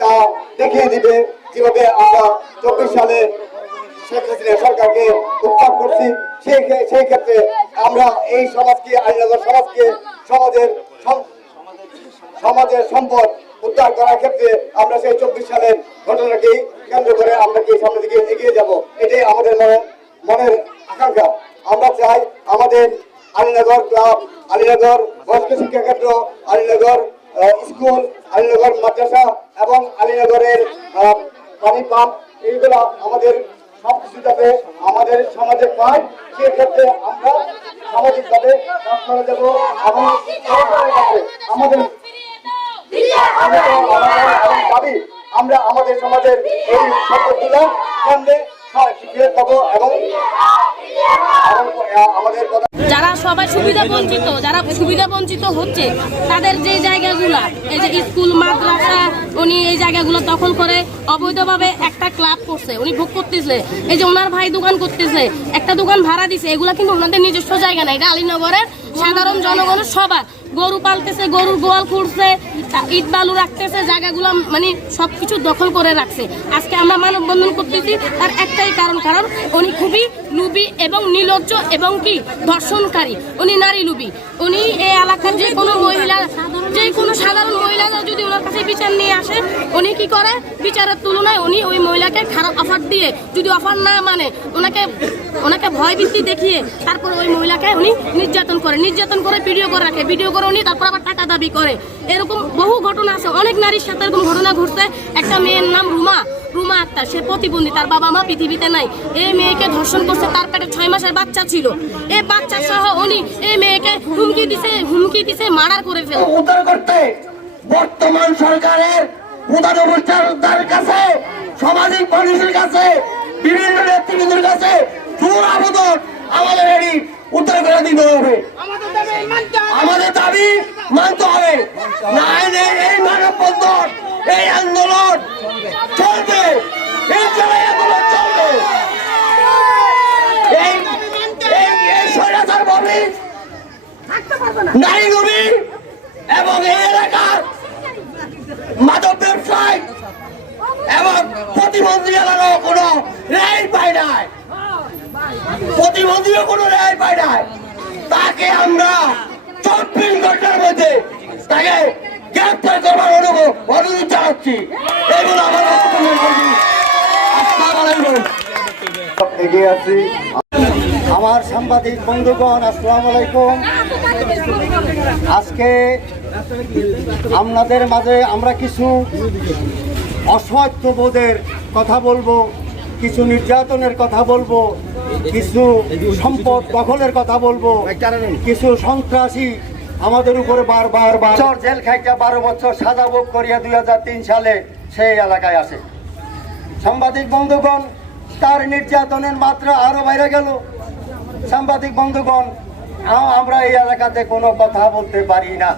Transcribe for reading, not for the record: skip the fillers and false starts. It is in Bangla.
তা দেখিয়ে দিবে যেভাবে আমরা 24 সালে শেখ হাসিনা সরকারকে উৎখাত করছি। সেই ক্ষেত্রে আমরা এই সমাজকে, আলীনগর সমাজকে, সমাজের সম্পদ উদ্ধার করার ক্ষেত্রে আমরা সেই 24 সালের ঘটনাকেই কেন্দ্র করে আমরা কি সামনের দিকে এগিয়ে যাব, এটাই আমাদের মনের আকাঙ্ক্ষা। আমরা চাই আমাদের আলীনগর ক্লাব, আলীনগর বয়স্ক শিক্ষা কেন্দ্র, আলীনগর স্কুল, আলীনগর মাদ্রাসা এবং আলীনগরের পানি পাম্প, এইগুলা আমাদের সবকিছু যাতে আমাদের সমাজে পায়, সেক্ষেত্রে আমরা সামাজিকভাবে কাজ করে যাব এবং আমাদের দাবি আমরা আমাদের সমাজের এই সম্পদগুলো কেন্দ্রে ফিরে পাবো এবং আমাদের যারা সবাই সুবিধা বঞ্চিত হচ্ছে তাদের যে জায়গাগুলা, এই যে স্কুল মাদ্রাসা, উনি এই জায়গাগুলো দখল করে অবৈধভাবে একটা ক্লাব করছে, উনি ভোগ করতেছে। এই যে ওনার ভাই দোকান করতেছে, একটা দোকান ভাড়া দিছে, এগুলা কিন্তু ওনাদের নিজস্ব জায়গা না, এটা আলীনগরের সাধারণ জনগণের সবার। গরু পালতেছে, গরুর গোয়াল করছে, ইট বালু রাখতেছে, জায়গাগুলো মানে সবকিছু দখল করে রাখছে। আজকে আমরা মানববন্ধন করতেছি তার একটাই কারণ উনি খুবই লুবি এবং নির্লজ্জ এবং কি ধর্ষণকারী, উনি নারী লুবি। উনি এই এলাকার যে কোনো সাধারণ মহিলারা যদি ওনার কাছে বিচার নিয়ে আসে, উনি কি করে বিচারের তুলনায় উনি ওই মহিলাকে খারাপ অফার দিয়ে, যদি অফার না মানে ওনাকে ভয় ভীতি দেখিয়ে তারপর ওই মহিলাকে উনি নির্যাতন করে ভিডিও করে রাখে, ভিডিও করে উনি তারপর আবার টাকা দাবি করে। এরকম বহু ঘটনা আছে, অনেক নারীর সাথে এরকম ঘটনা ঘটছে। একটা মেয়ের নাম রুমা আক্তার, সে প্রতিবন্ধী, তার বাবা মা পৃথিবীতে নাই। এই মেয়েকে ধর্ষণ করছে, তার পেটে 6 মাসের বাচ্চা ছিল। এই বাচ্চা সহ উনি এই মেয়েকে হুমকি দিছে মার্ডার করে ফেলে। উদ্ধার করতে বর্তমান সরকারের প্রধান উপদেষ্টার কাছে, সামাজিক মানুষের কাছে, বিভিন্ন নেতৃবৃন্দের কাছে জোর আবেদন আমাদের এটি উদ্ধার করে দিতে হবে। আমাদের দাবি মানতে হবে, না এই মানববন্ধন, এই আন্দোলন চলবে, এই আন্দোলন চলবে। এই স্বৈরাচার ভাবে নারী লবি এবং এই এলাকার মাদক ব্যবসায় এবং প্রতিবন্ধী এলাকাও কোনো রেহাই পায় নাই, প্রতিবন্ধীও কোনো রেহাই পায় নাই। তাকে আমরা 24 ঘন্টার মধ্যে তাকে গ্রেফতার করবার অনুরোধ জানাচ্ছি। এগুলো আমার এগিয়ে আছি। আমার সাংবাদিক বন্ধুগণ, আসসালামু আলাইকুম। আজকে আপনাদের মাঝে আমরা কিছু অসত্যবোধের কথা বলবো, কিছু নির্যাতনের কথা বলবো, কিছু সম্পদ দখলের কথা বলবো, কিছু সন্ত্রাসী আমাদের উপরে বারবার জেল খাইটা 12 বছর সাজা ভোগ করিয়া 2003 সালে সেই এলাকায় আসে। সাংবাদিক বন্ধুগণ, তার নির্যাতনের মাত্রা আরো বাইরে গেল। সাংবাদিক বন্ধুগণ, আমরা এই এলাকাতে কোনো কথা বলতে পারি না।